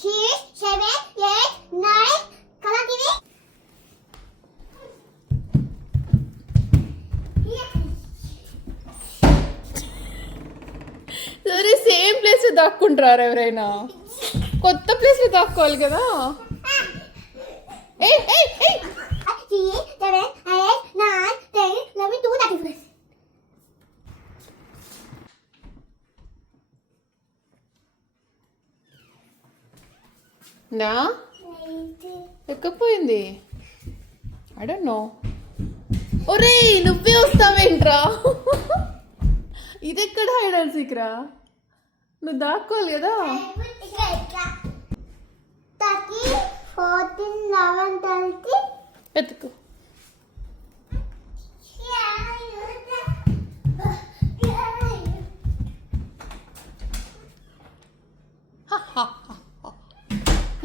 6, 7, 8, 9 కదా కివి సరే same place దాక్కుంటారు ఎవరైనా కొత్త ప్లేస్ లో దాక్కోవాలి కదా ఏయ్ ఏయ్ ఏయ్ 6, 7, 8, 9, 10, 11, 12, 13. నా ఎక్కపోయింది ఐ డోంట్ నో ఒరే నువ్వే వస్తావేంట్రా ఇది ఎక్కడ హైడ్ అండ్ సీక్ రా నువ్వు దాక్కోవాలి కదా Taki 14, 11, 13. ఎత్తుకు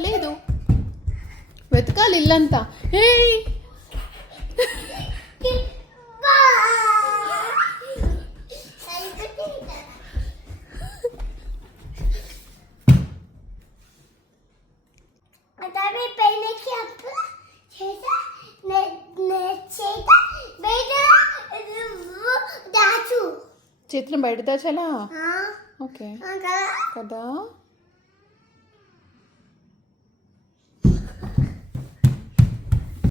లేదు వెతకాలి ఇల్లంతా హే చేతులు బయట దాచాలా ఓకే కదా